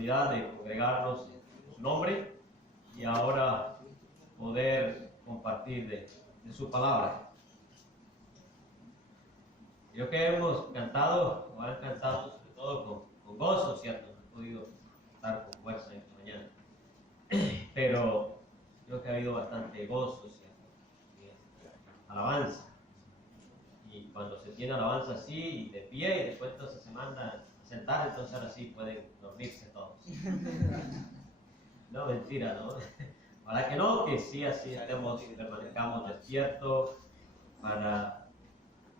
oportunidad de congregarnos en su nombre y ahora poder compartir de su palabra. Creo que hemos cantado, o han cantado sobre todo con gozo, ¿cierto? No he podido estar con fuerza esta mañana, pero creo que ha habido bastante gozo, ¿cierto? Alabanza. Y cuando se tiene alabanza así, de pie, y después entonces se mandan a sentar, entonces ahora sí pueden dormirse todos. No, mentira, ¿no? Para que no, que sí, así estemos, permanezcamos despiertos para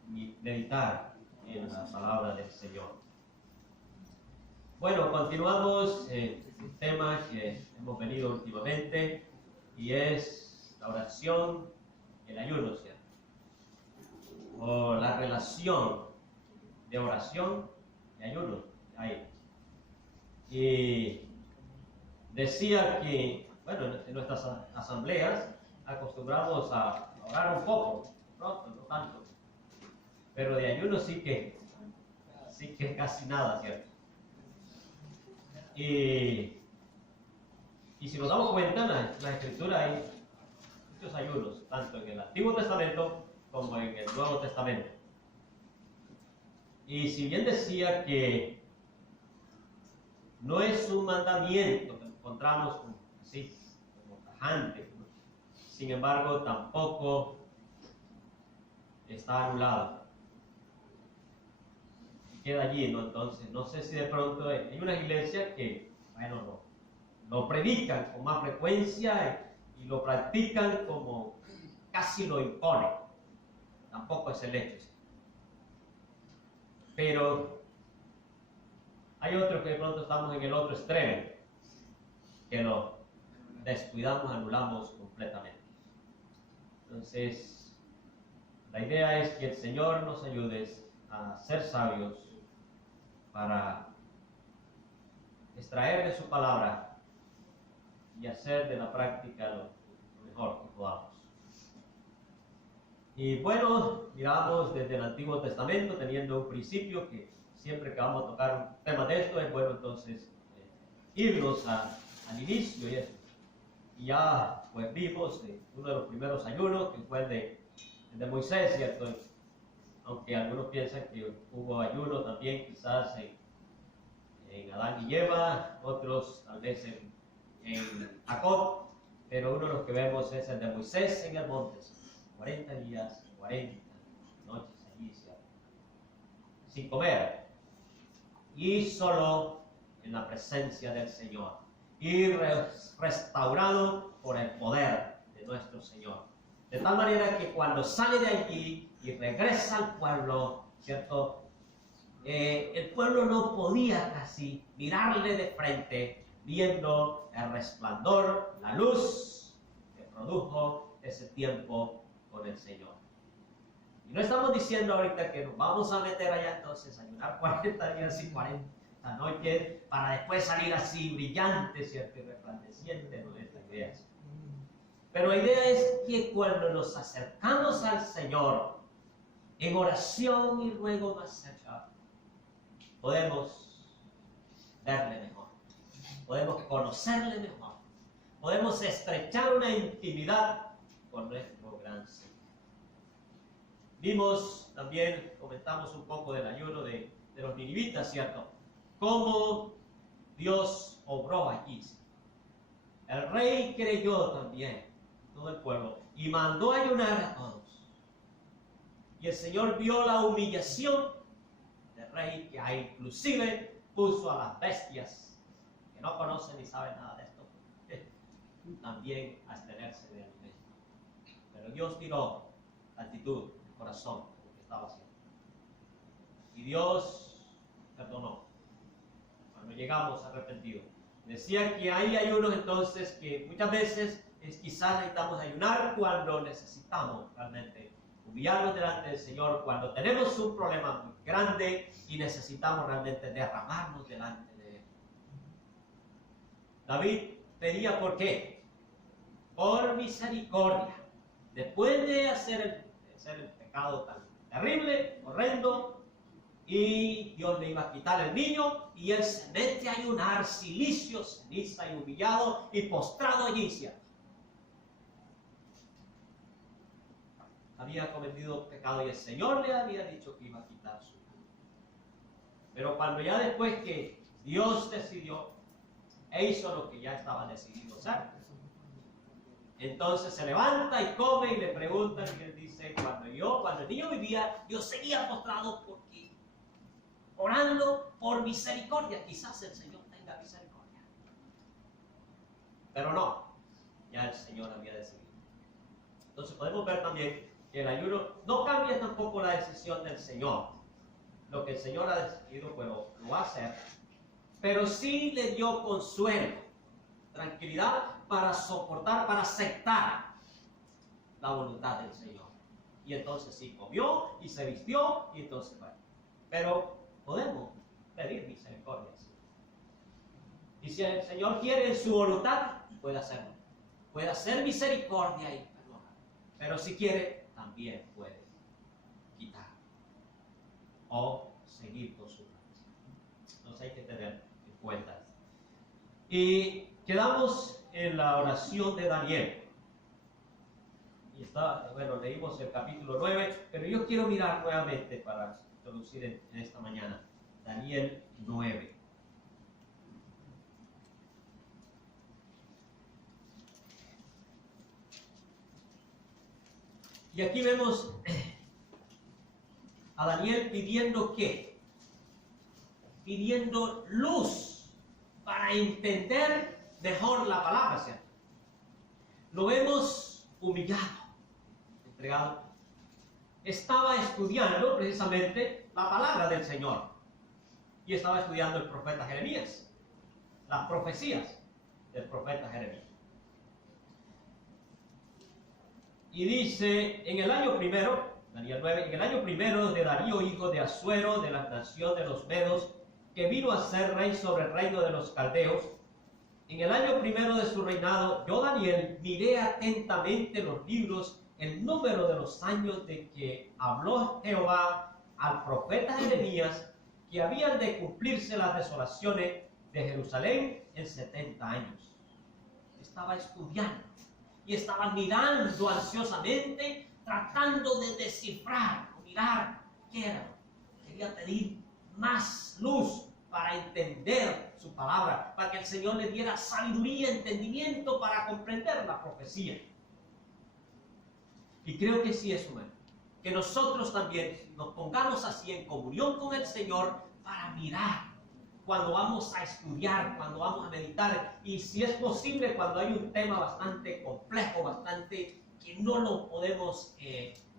meditar en la palabra del Señor. Bueno, continuamos el tema que hemos venido últimamente, y es la oración y el ayuno, ¿cierto? O la relación de oración y ayuno ahí. Y decía que, bueno, en nuestras asambleas acostumbramos a orar un poco, pronto, no tanto, pero de ayuno sí que casi nada, ¿cierto? Y si nos damos cuenta, en la Escritura hay muchos ayunos, tanto en el Antiguo Testamento como en el Nuevo Testamento. Y si bien decía que no es un mandamiento que encontramos así, como tajante, ¿no? Sin embargo, tampoco está anulado. Queda allí, ¿no? Entonces, no sé si de pronto hay unas iglesias que, bueno, lo predican con más frecuencia y lo practican como casi lo imponen. Tampoco es el hecho. Pero hay otros que de pronto estamos en el otro extremo, que lo descuidamos, anulamos completamente. Entonces, la idea es que el Señor nos ayude a ser sabios para extraer de su palabra y hacer de la práctica lo mejor que podamos. Y bueno, miramos desde el Antiguo Testamento, teniendo un principio que siempre que vamos a tocar un tema de esto, es bueno entonces irnos al inicio y eso. Y ya pues vimos uno de los primeros ayunos, que fue el de Moisés, ¿cierto? Aunque algunos piensan que hubo ayuno también quizás en Adán y Eva, otros tal vez en Jacob, pero uno de los que vemos es el de Moisés en el monte. 40 días, 40 noches allí, ¿cierto? Sin comer, y solo en la presencia del Señor, y restaurado por el poder de nuestro Señor. De tal manera que cuando sale de allí y regresa al pueblo, ¿cierto? El pueblo no podía casi mirarle de frente, viendo el resplandor, la luz que produjo ese tiempo con el Señor. Y no estamos diciendo ahorita que nos vamos a meter allá entonces a ayunar 40 días y 40 noches para después salir así brillantes, ¿cierto? Y resplandecientes, no es la idea. Pero la idea es que cuando nos acercamos al Señor en oración y ruego más cerca, podemos verle mejor, podemos conocerle mejor, podemos estrechar una intimidad con nuestro gran Señor. Vimos también, comentamos un poco del ayuno de los ninivitas, ¿cierto? Cómo Dios obró allí. El rey creyó también, todo el pueblo, y mandó ayunar a todos. Y el Señor vio la humillación del rey, que inclusive puso a las bestias, que no conocen ni saben nada de esto, también a abstenerse de alimento. Pero Dios miró la actitud, el corazón, lo que estaba haciendo. Y Dios perdonó cuando llegamos arrepentidos. Decía que hay ayunos entonces que muchas veces quizás necesitamos ayunar cuando necesitamos realmente humillarnos delante del Señor, cuando tenemos un problema muy grande y necesitamos realmente derramarnos delante de Él. David pedía ¿por qué? Por misericordia. Después de hacer el pecado tan terrible, horrendo, y Dios le iba a quitar el niño, y él se mete a ayunar, silicio, ceniza y humillado y postrado allí, ¿cierto? Había cometido pecado y el Señor le había dicho que iba a quitar su vida. Pero cuando ya después que Dios decidió e hizo lo que ya estaba decidido hacer, entonces se levanta y come y le preguntan y él dice, cuando el niño vivía, yo seguía postrado porque orando por misericordia, quizás el Señor tenga misericordia. Pero no, ya el Señor había decidido. Entonces podemos ver también que el ayuno no cambia tampoco la decisión del Señor. Lo que el Señor ha decidido, bueno, lo va a hacer, pero sí le dio consuelo, tranquilidad para soportar, para aceptar la voluntad del Señor. Y entonces sí comió y se vistió y entonces bueno. Pero podemos pedir misericordia. Y si el Señor quiere en su voluntad, puede hacerlo. Puede hacer misericordia y perdonar. Pero si quiere, también puede quitar o seguir con su gracia. Entonces hay que tener en cuenta. Y quedamos en la oración de Daniel. Y está, bueno, leímos el capítulo 9, pero yo quiero mirar nuevamente para introducir en esta mañana Daniel 9. Y aquí vemos a Daniel pidiendo ¿qué? Pidiendo luz para entender mejor la palabra, ¿cierto? Lo vemos humillado, entregado. Estaba estudiando precisamente la palabra del Señor. Y estaba estudiando el profeta Jeremías, las profecías del profeta Jeremías. Y dice, en el año primero, Daniel 9, en el año primero de Darío, hijo de Asuero, de la nación de los Medos, que vino a ser rey sobre el reino de los caldeos, en el año primero de su reinado, yo, Daniel, miré atentamente los libros, el número de los años de que habló Jehová al profeta Jeremías, que habían de cumplirse las desolaciones de Jerusalén en 70 años. Estaba estudiando y estaba mirando ansiosamente, tratando de descifrar, mirar qué era. Quería pedir más luz para entender su palabra, para que el Señor le diera sabiduría, entendimiento para comprender la profecía. Y creo que sí es humano, que nosotros también nos pongamos así en comunión con el Señor para mirar cuando vamos a estudiar, cuando vamos a meditar, y si es posible cuando hay un tema bastante complejo, bastante que no lo podemos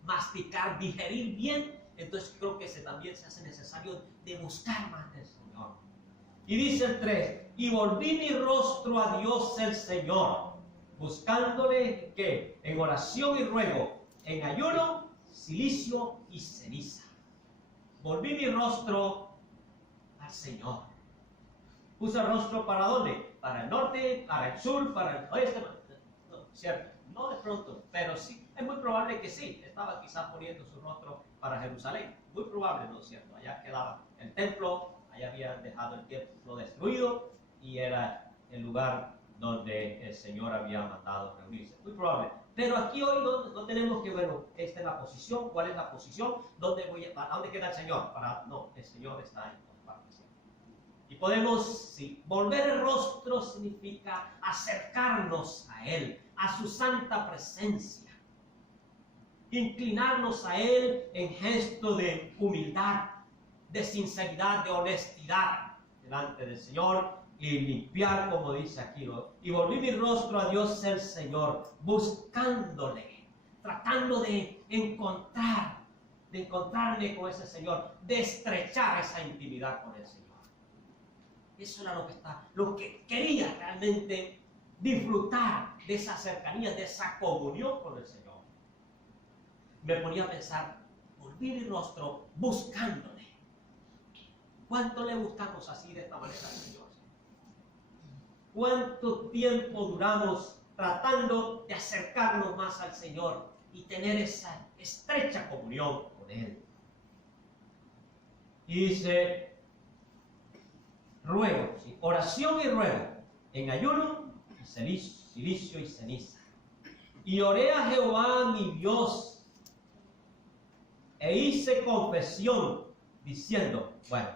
masticar, digerir bien, entonces creo que también se hace necesario de buscar más del Señor. Y dice el 3, y volví mi rostro a Dios el Señor, buscándole que en oración y ruego, en ayuno, cilicio y ceniza. Volví mi rostro al Señor. Puse el rostro ¿para dónde? Para el norte, para el sur, para el oeste. No, cierto, no de pronto, pero sí, es muy probable que sí. Estaba quizás poniendo su rostro para Jerusalén. Muy probable, ¿no es cierto? Allá quedaba el templo, allá habían dejado el templo destruido y era el lugar donde el Señor había mandado reunirse. Muy probable. Pero aquí hoy no tenemos que, bueno, esta es la posición, ¿cuál es la posición? ¿Dónde queda el Señor? No, el Señor está en todas partes. Y podemos, sí, volver el rostro significa acercarnos a Él, a su santa presencia. Inclinarnos a Él en gesto de humildad, de sinceridad, de honestidad delante del Señor y limpiar, como dice aquí, ¿no? Y volví mi rostro a Dios el Señor, buscándole, tratando de encontrarme con ese Señor, de estrechar esa intimidad con el Señor. Eso era lo que quería realmente disfrutar de esa cercanía, de esa comunión con el Señor. Me ponía a pensar, volví mi rostro buscándole. ¿Cuánto le buscamos así de esta manera al Señor? ¿Cuánto tiempo duramos tratando de acercarnos más al Señor y tener esa estrecha comunión con Él? Y dice, ruego, ¿sí? Oración y ruego, en ayuno, y silicio y ceniza. Y oré a Jehová mi Dios, e hice confesión, diciendo, bueno,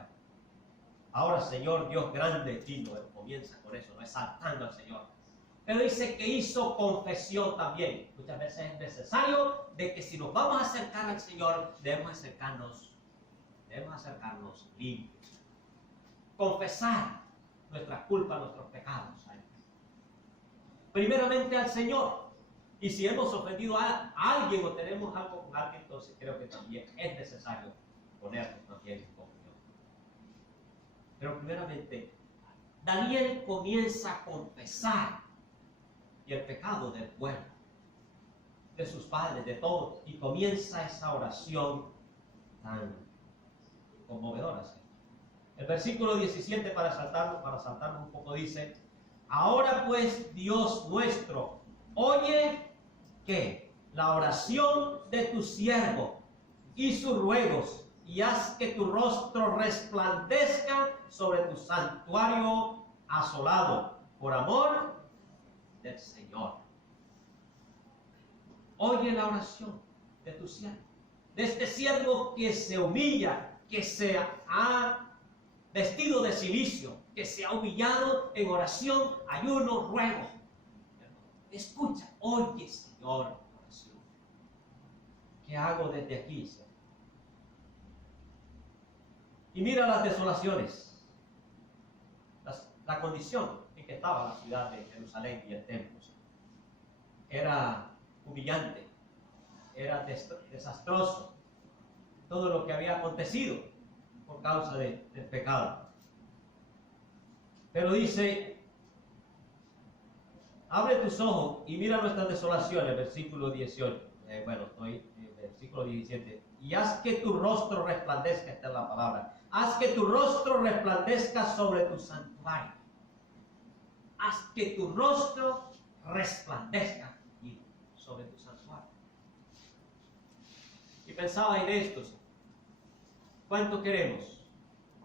ahora Señor Dios grande, digno, comienza con eso, no exaltando al Señor. Pero dice que hizo confesión también. Muchas veces es necesario de que si nos vamos a acercar al Señor, debemos acercarnos limpios. Confesar nuestras culpas, nuestros pecados. Primeramente al Señor. Y si hemos ofendido a alguien o tenemos algo con alguien, entonces creo que también es necesario ponernos también en comunión. Pero primeramente, Daniel comienza a confesar y el pecado del pueblo, de sus padres, de todos, y comienza esa oración tan conmovedora. ¿Sí? El versículo 17, para saltarnos un poco, dice, ahora pues, Dios nuestro, oye, ¿qué? La oración de tu siervo y sus ruegos, y haz que tu rostro resplandezca sobre tu santuario asolado, por amor del Señor. Oye la oración de tu siervo, de este siervo que se humilla, que se ha vestido de cilicio, que se ha humillado en oración, ayuno, ruego. Escucha, oye, Señor, oración. ¿Qué hago desde aquí, Señor? Y mira las desolaciones, la condición en que estaba la ciudad de Jerusalén y el templo. Era humillante, era desastroso todo lo que había acontecido por causa del pecado. Pero dice, abre tus ojos y mira nuestras desolaciones, versículo 18. Estoy en versículo 17. Y haz que tu rostro resplandezca, esta es la palabra. Haz que tu rostro resplandezca sobre tu santuario. Haz que tu rostro resplandezca sobre tu santuario. Y pensaba en esto. ¿Cuánto queremos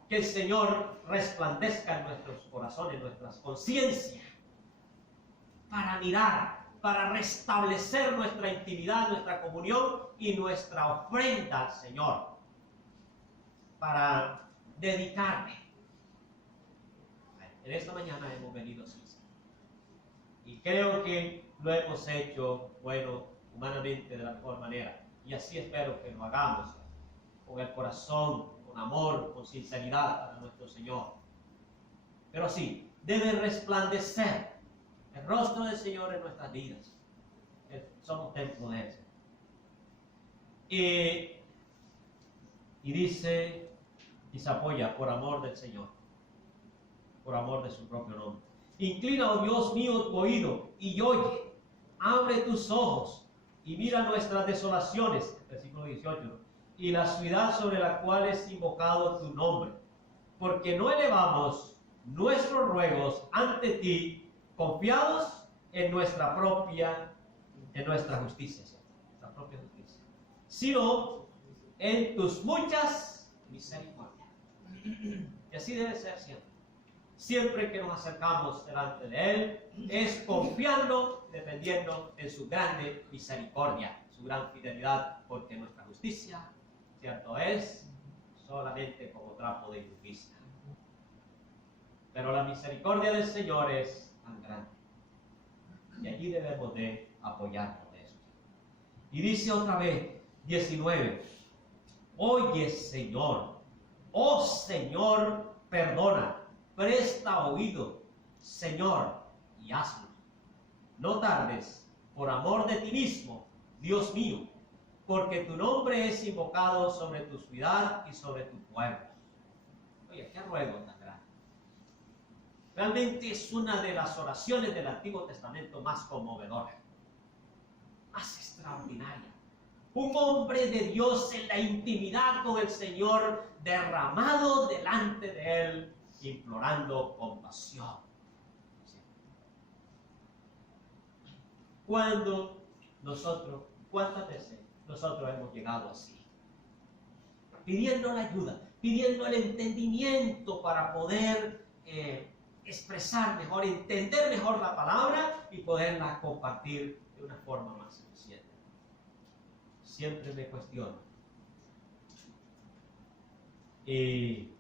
que el Señor resplandezca en nuestros corazones, en nuestras conciencias, para mirar, para restablecer nuestra intimidad, nuestra comunión y nuestra ofrenda al Señor, para dedicarme? En esta mañana hemos venido así, y creo que lo hemos hecho, humanamente de la mejor manera, y así espero que lo hagamos, con el corazón, con amor, con sinceridad para nuestro Señor. Pero sí, debe resplandecer el rostro del Señor en nuestras vidas. Somos templo de Él. Y dice, y se apoya por amor del Señor, por amor de su propio nombre. Inclina, oh Dios mío, tu oído y oye, abre tus ojos y mira nuestras desolaciones, versículo 18, y la ciudad sobre la cual es invocado tu nombre, porque no elevamos nuestros ruegos ante ti, confiados en nuestra justicia, sino en tus muchas misericordias. Y así debe ser siempre. Siempre que nos acercamos delante de Él, es confiando, dependiendo en su grande misericordia, su gran fidelidad, porque nuestra justicia, cierto es, solamente como trapo de injusticia. Pero la misericordia del Señor es tan grande. Y allí debemos de apoyarnos de eso. Y dice otra vez, 19, oye Señor, oh Señor, perdona, presta oído, Señor, y hazlo. No tardes, por amor de ti mismo, Dios mío, porque tu nombre es invocado sobre tu ciudad y sobre tu pueblo. Oye, qué ruego tan grande. Realmente es una de las oraciones del Antiguo Testamento más conmovedora, más extraordinaria. Un hombre de Dios en la intimidad con el Señor, derramado delante de Él, implorando compasión. ¿Cuántas veces nosotros hemos llegado así? pidiendo la ayuda, pidiendo el entendimiento para poder expresar mejor, entender mejor la palabra y poderla compartir de una forma más eficiente. Siempre me cuestiono. Y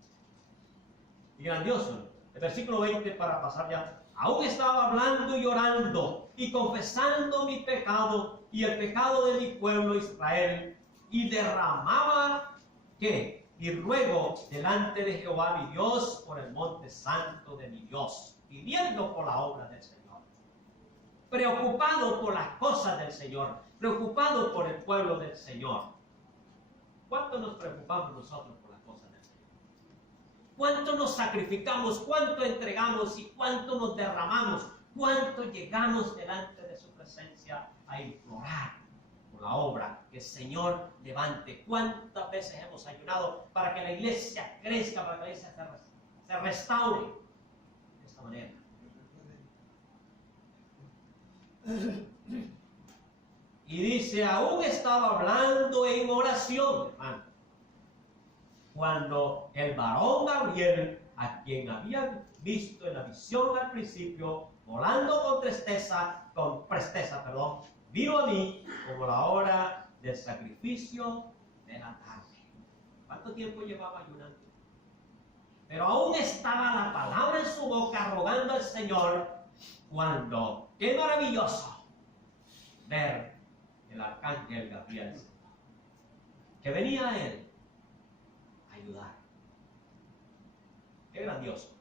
grandioso. El versículo 20 para pasar ya. Aún estaba hablando y orando y confesando mi pecado y el pecado de mi pueblo Israel, y derramaba, ¿qué? Mi ruego delante de Jehová mi Dios por el monte santo de mi Dios, pidiendo por la obra del Señor, preocupado por las cosas del Señor, preocupado por el pueblo del Señor. ¿Cuánto nos preocupamos nosotros por las cosas del Señor? ¿Cuánto nos sacrificamos? ¿Cuánto entregamos? ¿Y cuánto nos derramamos? ¿Cuánto llegamos delante de su presencia a implorar por la obra que el Señor levante? ¿Cuántas veces hemos ayunado para que la iglesia crezca, para que la iglesia se restaure de esta manera? Y dice, aún estaba hablando en oración, hermano, cuando el varón Gabriel, a quien habían visto en la visión al principio, volando con presteza, vino a mí como la hora del sacrificio de la tarde. ¿Cuánto tiempo llevaba ayunando? Pero aún estaba la palabra en su boca, rogando al Señor, cuando, qué maravilloso ver el arcángel Gabriel, que venía a él a ayudar. Qué grandioso,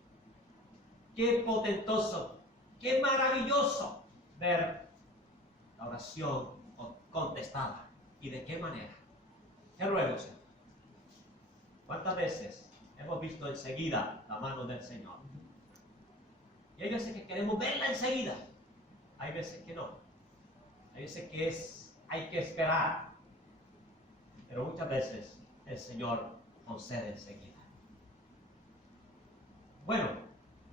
qué potentoso, qué maravilloso ver la oración contestada. ¿Y de qué manera? ¿Qué ruego, Señor? ¿Cuántas veces hemos visto enseguida la mano del Señor? Y hay veces que queremos verla enseguida, hay veces que no, hay veces que hay que esperar, pero muchas veces el Señor concede enseguida. Bueno,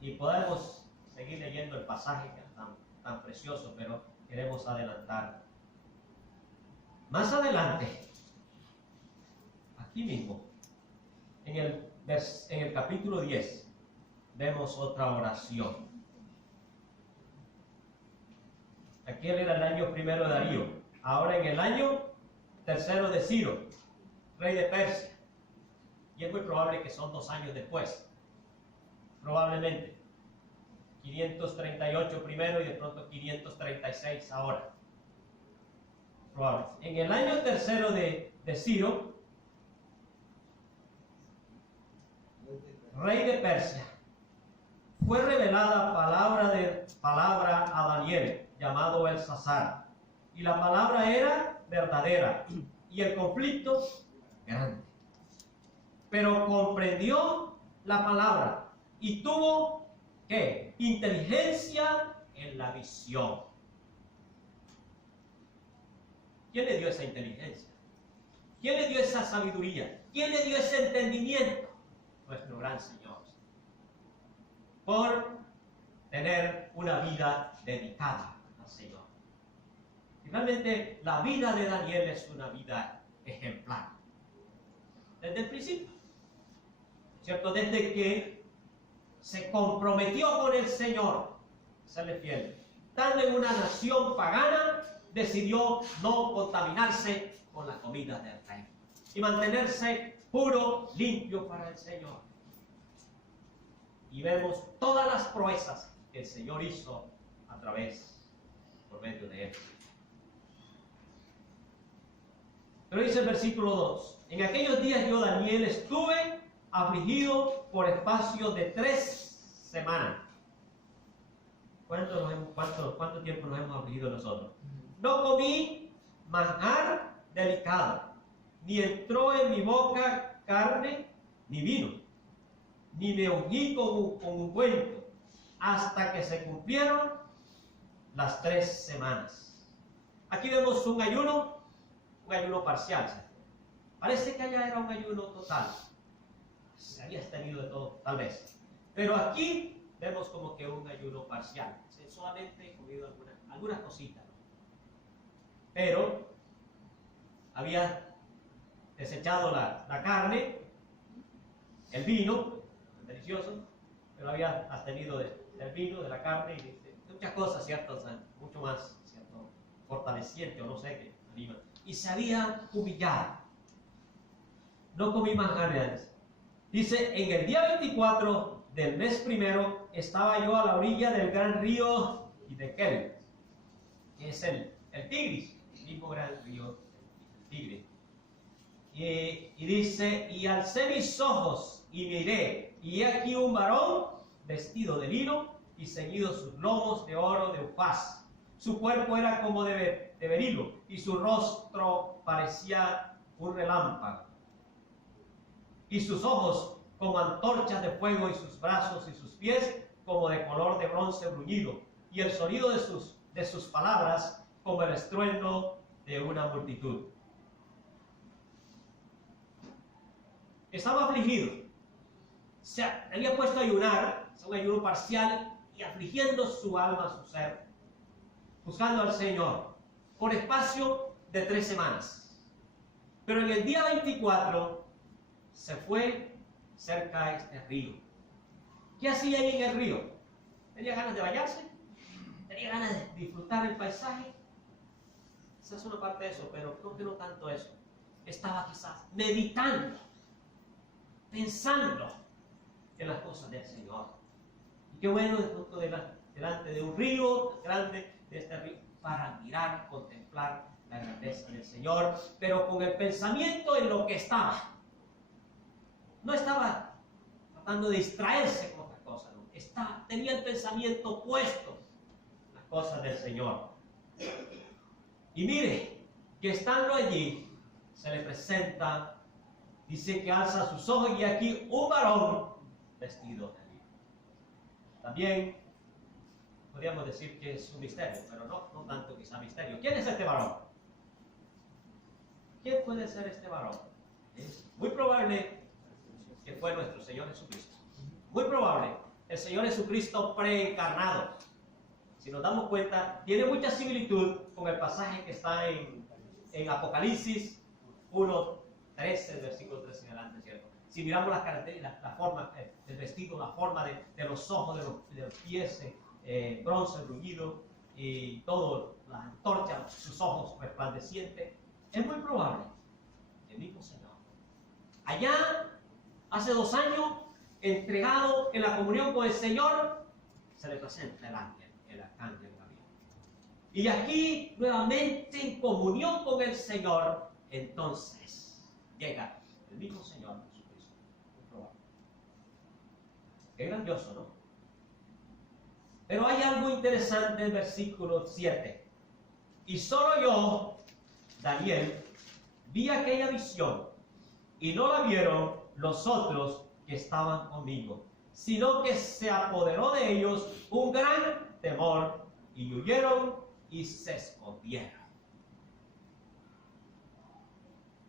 y podemos seguir leyendo el pasaje que es tan precioso, pero queremos adelantar. Más adelante, aquí mismo, en el capítulo 10, vemos otra oración. Aquí era el año primero de Darío, ahora en el año tercero de Ciro, rey de Persia. Y es muy probable que son 2 años después. Probablemente 538 primero y de pronto 536 ahora. Probable. En el año tercero de Ciro, rey de Persia, fue revelada palabra a Daniel, llamado Belsasar, y la palabra era verdadera y el conflicto grande. Pero comprendió la palabra y tuvo, ¿qué? Inteligencia en la visión. ¿Quién le dio esa inteligencia? ¿Quién le dio esa sabiduría? ¿Quién le dio ese entendimiento? Nuestro gran Señor. Por tener una vida dedicada al Señor. Y realmente la vida de Daniel es una vida ejemplar. Desde el principio, ¿cierto? Desde que se comprometió con el Señor, serle fiel. Estando en una nación pagana, decidió no contaminarse con la comida del rey y mantenerse puro, limpio para el Señor. Y vemos todas las proezas que el Señor hizo por medio de él. Pero dice el versículo 2: en aquellos días yo, Daniel, estuve afligido por espacio de 3 semanas. ¿Cuánto tiempo nos hemos afligido nosotros? No comí manjar delicado, ni entró en mi boca carne ni vino, ni me ungí con ungüento, hasta que se cumplieron las 3 semanas. Aquí vemos un ayuno parcial. Parece que allá era un ayuno total. Se había abstenido de todo, tal vez. Pero aquí vemos como que un ayuno parcial. Solamente he comido algunas cositas, ¿no? Pero había desechado la carne, el vino, delicioso, pero había abstenido del vino, de la carne y de muchas cosas, ¿cierto? O sea, mucho más, ¿cierto? Fortaleciente o no sé qué anima. Y se había humillado. No comí manjares. Dice, en el día 24 del mes primero estaba yo a la orilla del gran río Hiddekel, que es el Tigris, el mismo gran río, el Tigris. Y dice, y alcé mis ojos y miré, y he aquí un varón vestido de lino y ceñidos sus lomos de oro de Ufaz. Su cuerpo era como de berilo y su rostro parecía un relámpago. Y sus ojos como antorchas de fuego y sus brazos y sus pies como de color de bronce bruñido. Y el sonido de sus palabras como el estruendo de una multitud. Estaba afligido. Se había puesto a ayunar, un ayuno parcial, y afligiendo su alma, su ser, buscando al Señor, por espacio de 3 semanas. Pero en el día 24 se fue cerca a este río. ¿Qué hacía ahí en el río? ¿Tenía ganas de bañarse? ¿Tenía ganas de disfrutar el paisaje? Esa es una parte de eso, pero creo que no tanto eso. Estaba quizás meditando, pensando en las cosas del Señor. Y qué bueno de pronto delante de un río grande, de este río, para mirar, contemplar la grandeza del Señor, pero con el pensamiento en lo que estaba. No estaba tratando de distraerse con otras cosas, ¿no? Tenía el pensamiento puesto en las cosas del Señor. Y mire, que estando allí, se le presenta, dice que alza sus ojos y aquí un varón vestido de lino. También podríamos decir que es un misterio, pero no tanto quizá misterio. ¿Quién es este varón? ¿Quién puede ser este varón? Es muy probable que fue nuestro Señor Jesucristo. Muy probable, el Señor Jesucristo preencarnado. Si nos damos cuenta, tiene mucha similitud con el pasaje que está en Apocalipsis 1:13, versículo 13 en adelante, ¿cierto? Si miramos las características, la forma del vestido, la forma de los ojos, de los pies, bronce bruñido y todo, las antorchas, sus ojos resplandecientes, es muy probable el mismo Señor. Allá, hace 2 años, entregado en la comunión con el Señor, se le presenta el ángel Gabriel. Y aquí, nuevamente en comunión con el Señor, entonces llega el mismo Señor Jesucristo. Muy probable. Qué grandioso, ¿no? Pero hay algo interesante en el versículo 7. Y solo yo, Daniel, vi aquella visión, y no la vieron los otros que estaban conmigo, sino que se apoderó de ellos un gran temor, y huyeron y se escondieron.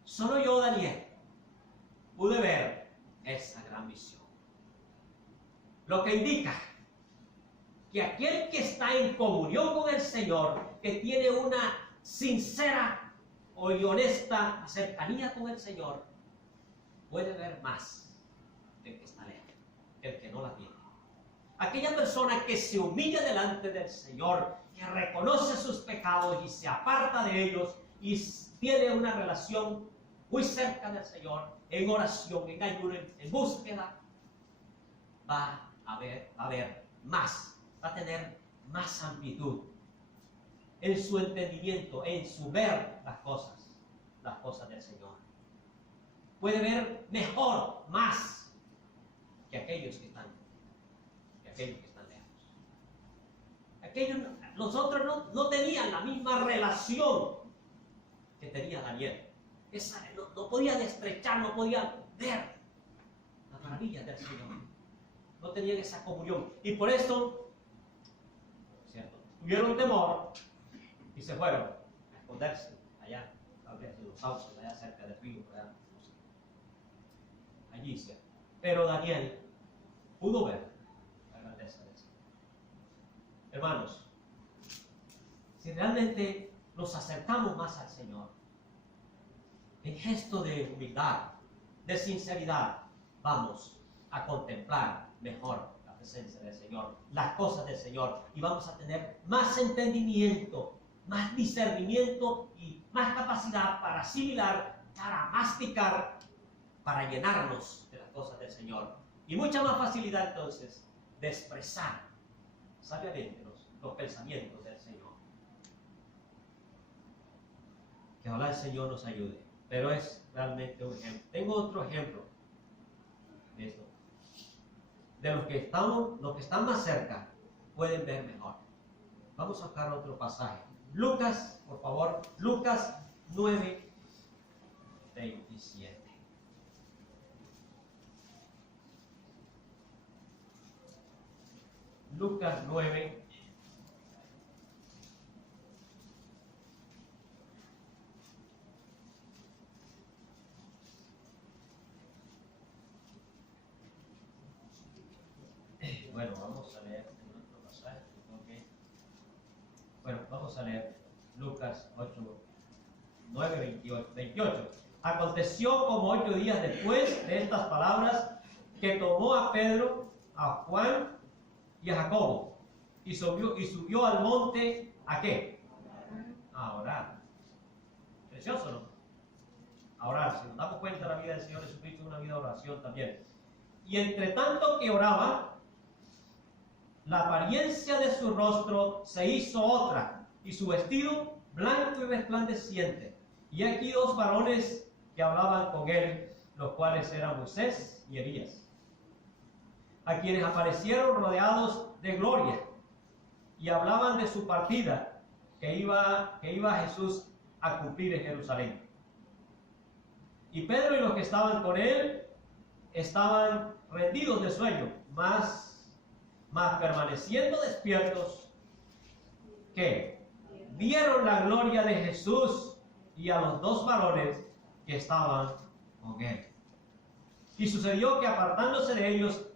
Solo yo, Daniel, pude ver esa gran visión. Lo que indica que aquel que está en comunión con el Señor, que tiene una sincera y honesta cercanía con el Señor, puede ver más del que está lejos, que el que no la tiene. Aquella persona que se humilla delante del Señor, que reconoce sus pecados y se aparta de ellos y tiene una relación muy cerca del Señor, en oración, en ayuno, en búsqueda, va a ver más, va a tener más amplitud en su entendimiento, en su ver las cosas del Señor. Puede ver mejor, más que aquellos que están lejos. Los otros no tenían la misma relación que tenía Daniel. No podían estrechar, no podían ver las maravillas del Señor. No tenían esa comunión. Y por eso, ¿cierto?, tuvieron temor y se fueron a esconderse allá, tal vez en los sauces, allá cerca del río, allá, no sé. Allí, ¿cierto? Pero Daniel pudo ver la grandeza del Señor. Hermanos, si realmente nos acercamos más al Señor, en gesto de humildad, de sinceridad, vamos a contemplar mejor la presencia del Señor, las cosas del Señor, y vamos a tener más entendimiento, más discernimiento y más capacidad para asimilar, para masticar, para llenarnos de las cosas del Señor. Y mucha más facilidad entonces de expresar sabiamente los pensamientos del Señor. Que ojalá el Señor nos ayude. Pero es realmente un ejemplo. Tengo otro ejemplo de esto. De los que están más cerca pueden ver mejor. Vamos a buscar otro pasaje. Lucas, por favor, Lucas 9:27. Lucas 9. Bueno, vamos a leer otro pasaje. Bueno, vamos a leer Lucas 9:28. Aconteció como 8 días después de estas palabras que tomó a Pedro, a Juan y a Jacobo y subió al monte ¿a qué? A orar. Precioso, ¿no? A orar. Si nos damos cuenta, la vida del Señor Jesucristo es una vida de oración también. Y entre tanto que oraba, la apariencia de su rostro se hizo otra, y su vestido blanco y resplandeciente. Y aquí 2 varones que hablaban con él, los cuales eran Moisés y Elías, a quienes aparecieron rodeados de gloria, y hablaban de su partida, que iba Jesús a cumplir en Jerusalén. Y Pedro y los que estaban con él estaban rendidos de sueño, mas permaneciendo despiertos, que vieron la gloria de Jesús y a los 2 varones que estaban con él. Y sucedió que apartándose de ellos,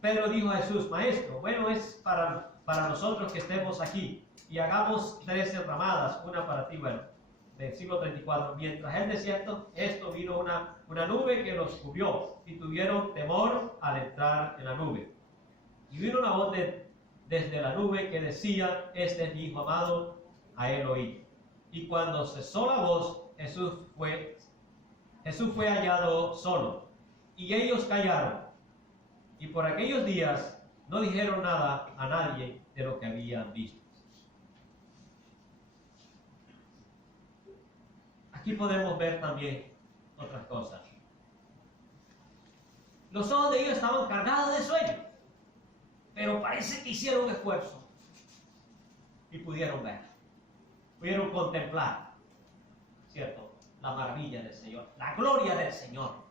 Pedro dijo a Jesús: Maestro, bueno es para nosotros que estemos aquí, y hagamos 3 enramadas, una para ti. Bueno, versículo 34. Mientras él decía esto vino una nube que los cubrió, y tuvieron temor al entrar en la nube. Y vino una voz desde la nube que decía: Este es mi Hijo amado, a él oíd. Y cuando cesó la voz, Jesús fue hallado solo, y ellos callaron. Y por aquellos días no dijeron nada a nadie de lo que habían visto. Aquí podemos ver también otras cosas. Los ojos de ellos estaban cargados de sueño, pero parece que hicieron un esfuerzo y pudieron ver, pudieron contemplar, ¿cierto?, la maravilla del Señor, la gloria del Señor.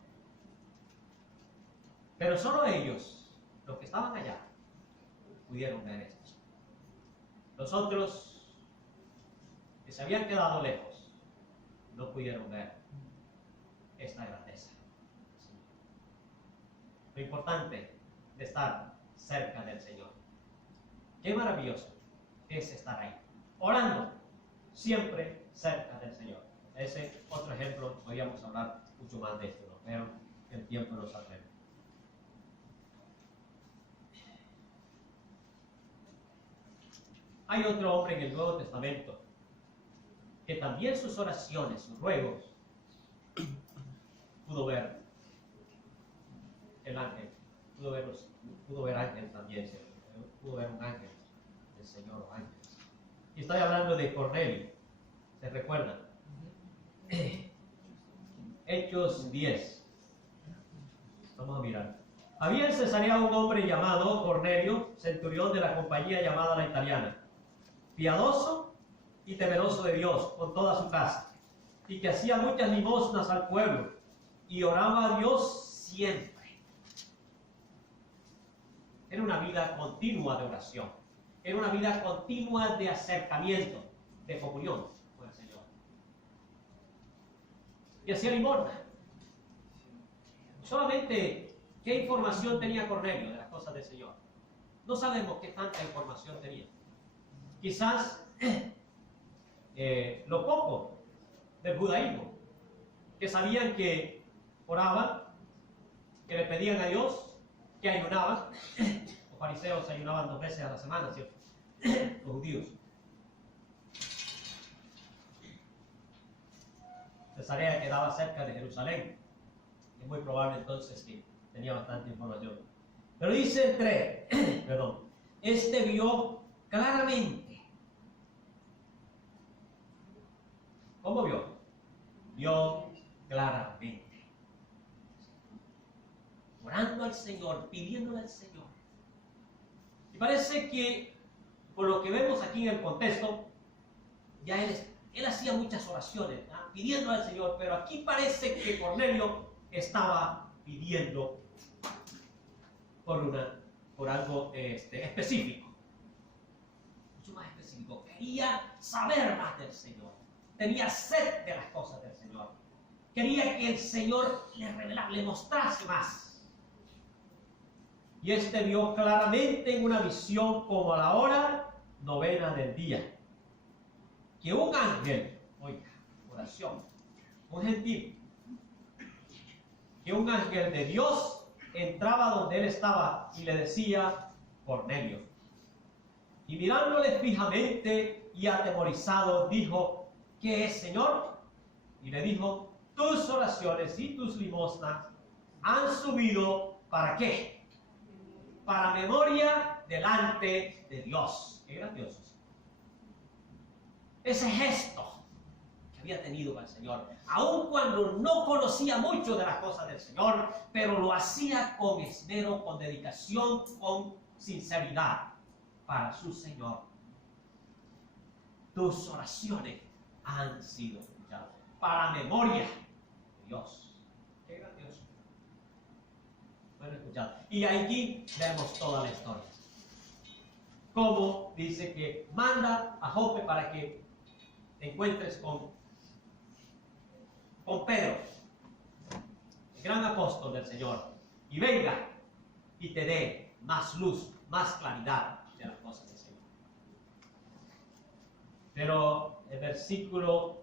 Pero solo ellos, los que estaban allá, pudieron ver esto. Los otros, que se habían quedado lejos, no pudieron ver esta grandeza. Lo importante de estar cerca del Señor. Qué maravilloso es estar ahí, orando, siempre cerca del Señor. Ese otro ejemplo, podríamos hablar mucho más de esto, ¿no? Pero el tiempo nos apremia. Hay otro hombre en el Nuevo Testamento que también sus oraciones, sus ruegos, pudo ver el ángel, pudo ver ángeles también, pudo ver un ángel del Señor o ángeles. Y estoy hablando de Cornelio, ¿se recuerdan? Hechos 10. Vamos a mirar. Había en Cesarea un hombre llamado Cornelio, centurión de la compañía llamada La Italiana, piadoso y temeroso de Dios con toda su casa, y que hacía muchas limosnas al pueblo y oraba a Dios siempre. Era una vida continua de oración, era una vida continua de acercamiento, de comunión con el Señor. Y hacía limosna. Solamente, ¿qué información tenía Cornelio de las cosas del Señor? No sabemos qué tanta información tenía. Quizás lo poco del judaísmo, que sabían que oraban, que le pedían a Dios, que ayunaban. Los fariseos ayunaban 2 veces a la semana, ¿cierto? Los judíos. Cesarea quedaba cerca de Jerusalén. Es muy probable entonces que tenía bastante información. Pero dice el 3, perdón, este vio claramente. ¿Cómo vio? Vio claramente. Orando al Señor, pidiéndole al Señor. Y parece que, por lo que vemos aquí en el contexto, ya él hacía muchas oraciones, ¿verdad? Pidiendo al Señor, pero aquí parece que Cornelio estaba pidiendo por algo específico, mucho más específico. Quería saber más del Señor, tenía sed de las cosas del Señor, quería que el Señor le revelara, le mostrase más. Y vio claramente en una visión como a la hora 9 del día, que un ángel, oiga, oración, un gentil, que un ángel de Dios entraba donde él estaba y le decía: Cornelio. Y mirándole fijamente y atemorizado, dijo: ¿Qué es, Señor? Y le dijo: tus oraciones y tus limosnas han subido, ¿para qué? Para memoria delante de Dios. Qué grandioso. Ese gesto que había tenido al Señor, aun cuando no conocía mucho de las cosas del Señor, pero lo hacía con esmero, con dedicación, con sinceridad para su Señor. Tus oraciones han sido escuchadas para memoria de Dios. Qué grandioso. Bueno, escuchado. Y allí vemos toda la historia. Como dice que manda a Jope para que te encuentres con Pedro, el gran apóstol del Señor, y venga y te dé más luz, más claridad de las cosas del Señor. Pero el versículo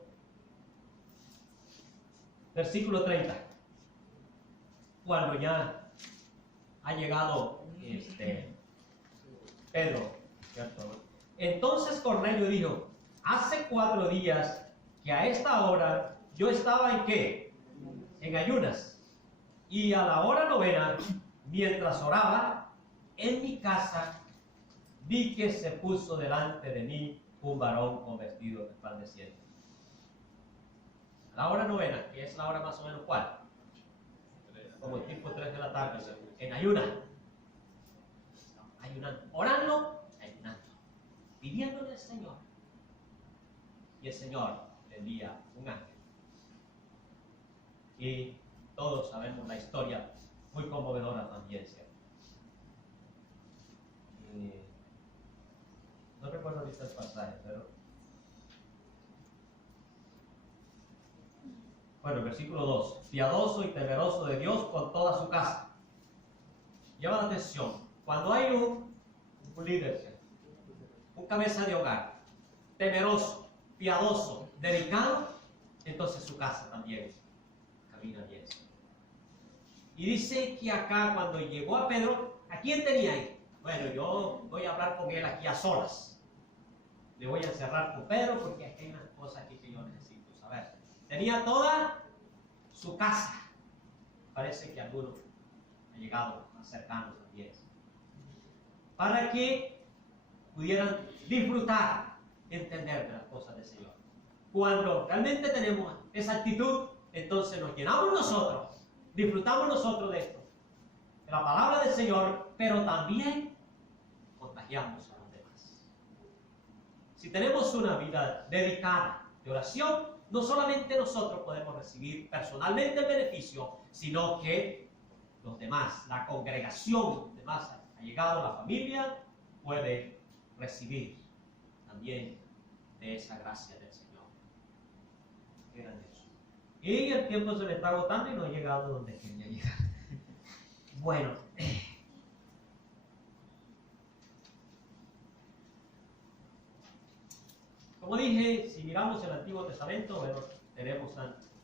30, cuando ya ha llegado Pedro, ¿cierto? Entonces Cornelio dijo: hace 4 días que a esta hora yo estaba ¿en qué? En ayunas. Y a la hora 9, mientras oraba en mi casa, vi que se puso delante de mí un varón con vestido resplandeciente. A la hora 9, que es la hora más o menos ¿cuál? Como el tipo 3 de la tarde, en ayunas. Ayunando, orando, ayunando, pidiéndole al Señor. Y el Señor le envía un ángel. Y todos sabemos la historia, muy conmovedora también, ¿cierto? No recuerdo ahorita el pasaje, pero... Bueno, el versículo 2. Piadoso y temeroso de Dios con toda su casa. Llama la atención. Cuando hay un líder, ¿cierto? Un cabeza de hogar, temeroso, piadoso, dedicado, entonces su casa también camina bien. Y dice que acá cuando llegó a Pedro, ¿a quién tenía ahí? Bueno, yo voy a hablar con él aquí a solas. Le voy a encerrar con Pedro porque hay unas cosas aquí que yo necesito saber. Tenía toda su casa. Parece que algunos han llegado más cercanos también. Para que pudieran disfrutar, entender de las cosas del Señor. Cuando realmente tenemos esa actitud, entonces nos llenamos nosotros, disfrutamos nosotros de esto, de la palabra del Señor, pero también contagiamos a los demás. Si tenemos una vida dedicada de oración, no solamente nosotros podemos recibir personalmente el beneficio, sino que los demás, la congregación, los demás allegados, la familia, puede recibir también de esa gracia del Señor. Qué grandioso. Y el tiempo se me está agotando y no he llegado donde quería llegar. Bueno, como dije, si miramos el Antiguo Testamento, bueno, tenemos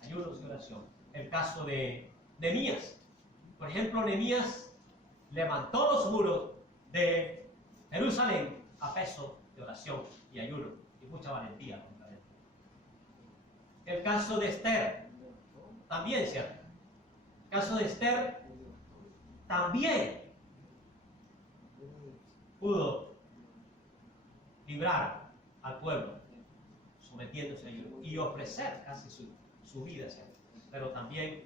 ayunos y oración. El caso de Nehemías. Por ejemplo, Nehemías levantó los muros de Jerusalén a peso de oración y ayuno y mucha valentía. El caso de Esther, también, ¿cierto? El caso de Esther también pudo librar al pueblo sometiéndose a ayuno y ofrecer casi su vida, ¿cierto? Pero también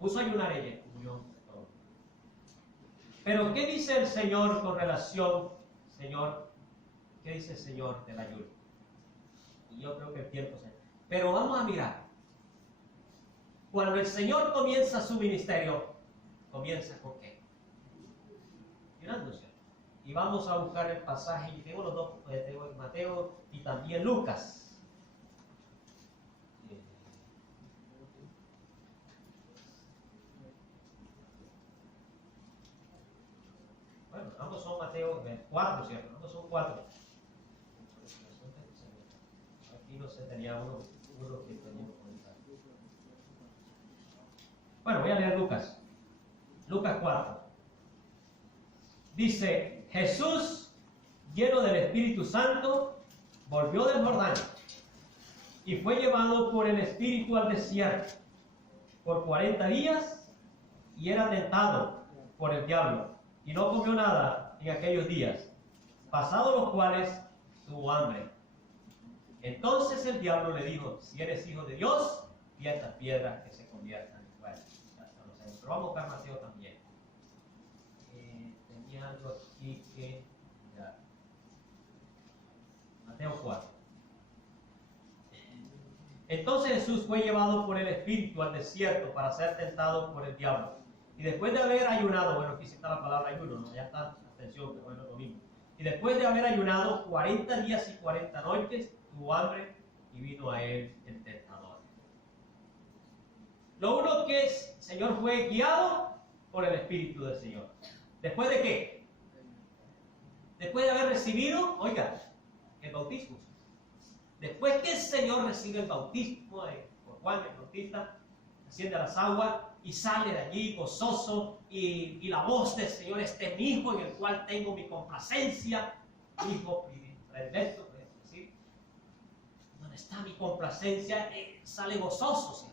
puso a ayunar ella, murió de todo. Pero ¿qué dice el Señor con relación, Señor? ¿Qué dice el Señor del ayuno? Y yo creo que el tiempo se... Pero vamos a mirar. Cuando el Señor comienza su ministerio, ¿comienza con qué? Ayunándose. Y vamos a buscar el pasaje, y tengo los dos, tengo Mateo y también Lucas. Bueno, ambos son Mateo 4, ¿cierto? Ambos son 4. Aquí no sé, tenía uno que tenía que comentar. Bueno, voy a leer Lucas. Lucas 4. Dice, Jesús, lleno del Espíritu Santo, volvió del Jordán y fue llevado por el Espíritu al desierto por 40 días y era tentado por el diablo y no comió nada en aquellos días, pasados los cuales tuvo hambre. Entonces el diablo le dijo, si eres hijo de Dios, di a estas piedras que se conviertan en pan. Pero vamos a buscar Mateo también. Tenía algo aquí que... Ya. Mateo 4. Entonces Jesús fue llevado por el Espíritu al desierto para ser tentado por el diablo. Y después de haber ayunado, bueno, aquí está la palabra ayuno, ¿no? Ya está, atención, pero bueno, lo mismo. Y después de haber ayunado 40 días y 40 noches, tuvo hambre y vino a él el tentador. Lo uno que es, Señor, fue guiado por el Espíritu del Señor. ¿Después de qué? Después de haber recibido, oiga, el bautismo. Después que el Señor recibe el bautismo por Juan el Bautista, asciende a las aguas y sale de allí gozoso y la voz del Señor, este es mi hijo en el cual tengo mi complacencia, hijo predilecto, puede decir, donde está mi complacencia, sale gozoso, ¿sí?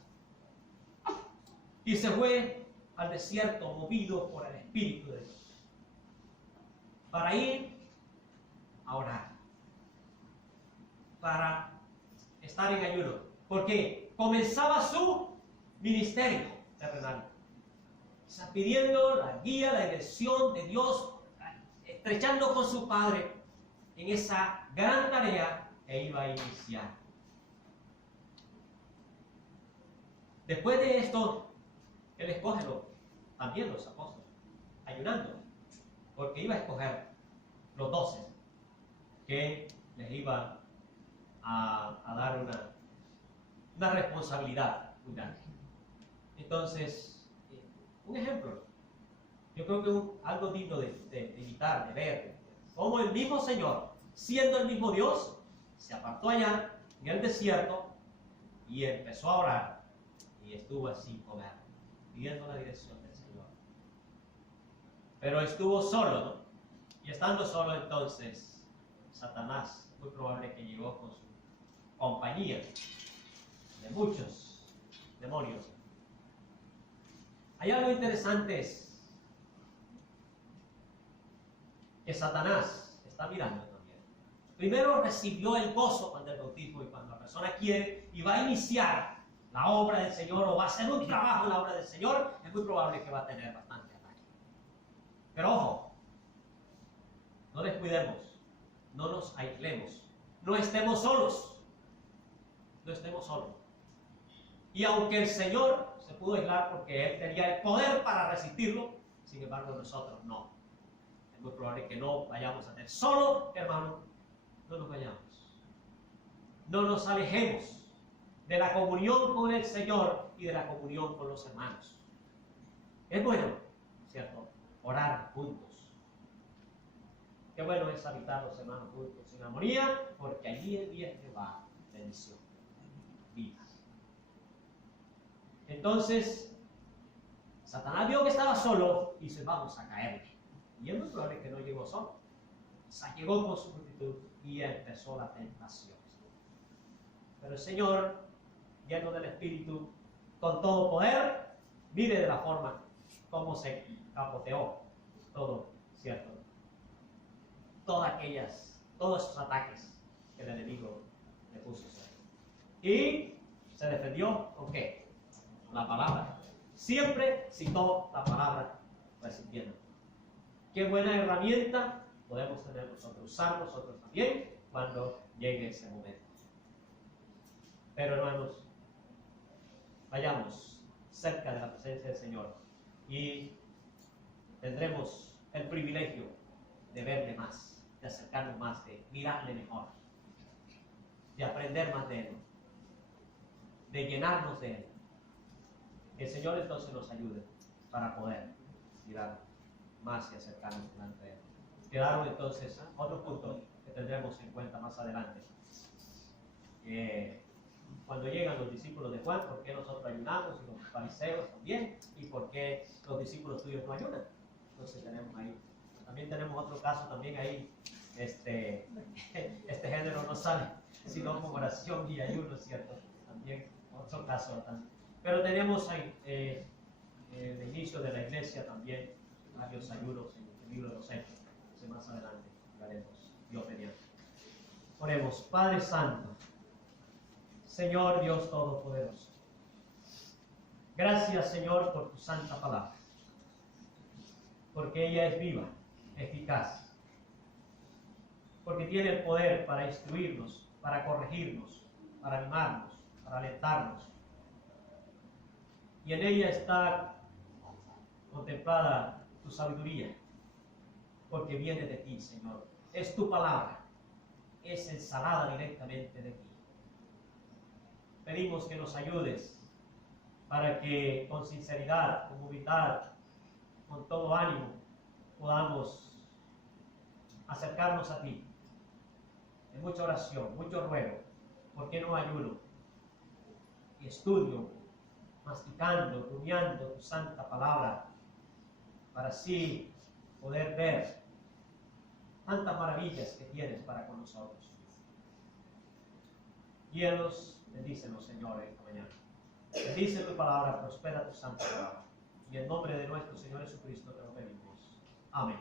Y se fue al desierto movido por el Espíritu de Dios para ir a orar, para estar en ayuno, porque comenzaba su ministerio terrenal, pidiendo la guía, la dirección de Dios, estrechando con su Padre en esa gran tarea que iba a iniciar. Después de esto, Él escoge también los apóstoles, ayunando, porque iba a escoger los 12 que les iba a dar una responsabilidad muy grande. Entonces, un ejemplo, yo creo que algo digno de imitar, de ver, cómo el mismo Señor, siendo el mismo Dios, se apartó allá en el desierto y empezó a orar y estuvo así comer, pidiendo la dirección del Señor. Pero estuvo solo, ¿no? Y estando solo entonces, Satanás, muy probable que llegó con su compañía de muchos demonios. Hay algo interesante, es que Satanás está mirando también. Primero recibió el gozo cuando el bautismo, y cuando la persona quiere y va a iniciar la obra del Señor o va a hacer un trabajo en la obra del Señor, es muy probable que va a tener bastante ataque. Pero ojo, no descuidemos, no nos aislemos, no estemos solos. No estemos solos. Y aunque el Señor se pudo aislar porque Él tenía el poder para resistirlo, sin embargo nosotros no. Es muy probable que no vayamos a tener solo, hermano, no nos vayamos. No nos alejemos de la comunión con el Señor y de la comunión con los hermanos. Es bueno, ¿cierto?, orar juntos. Qué bueno es habitar los hermanos juntos en armonía, porque allí el bien de Jehová bendición. Vida. Entonces, Satanás vio que estaba solo y dice, vamos a caerle. Y es muy probable que no llegó solo. O sea, llegó con su multitud y empezó la tentación. Pero el Señor, lleno del Espíritu, con todo poder, mire de la forma como se capoteó todo, ¿cierto? Todos esos ataques que el enemigo le puso. Y se defendió ¿con qué? Con la palabra. Siempre citó la palabra resistiendo. Qué buena herramienta podemos tener nosotros, usar nosotros también cuando llegue ese momento. Pero hermanos, vayamos cerca de la presencia del Señor y tendremos el privilegio de verle más, de acercarnos más, de mirarle mejor, de aprender más de Él, de llenarnos de Él. Que el Señor entonces nos ayude para poder mirar más y acercarnos delante de Él. Quedaron entonces otros puntos que tendremos en cuenta más adelante. Cuando llegan los discípulos de Juan, ¿por qué nosotros ayunamos y los fariseos también? ¿Y por qué los discípulos tuyos no ayunan? Entonces tenemos ahí. También tenemos otro caso también ahí. Este género no sale, sino con oración y ayuno, ¿cierto? También otro caso también. Pero tenemos ahí el inicio de la iglesia también, varios ayunos en el libro de los Hechos. Entonces más adelante hablaremos, Dios mediante. Oremos. Padre Santo, Señor Dios Todopoderoso, gracias Señor por tu santa palabra, porque ella es viva, eficaz, porque tiene el poder para instruirnos, para corregirnos, para animarnos, para alentarnos. Y en ella está contemplada tu sabiduría, porque viene de ti, Señor. Es tu palabra, es ensalada directamente de ti. Pedimos que nos ayudes para que con sinceridad, con humildad, con todo ánimo, podamos acercarnos a ti en mucha oración, mucho ruego, ¿por qué no ayuno? Y estudio, masticando, rumiando tu santa palabra, para así poder ver tantas maravillas que tienes para con nosotros. Guíanos, bendícenos, Señor, esta mañana. Bendice tu palabra, prospera tu santa palabra. Y en nombre de nuestro Señor Jesucristo te lo pedimos. Amén.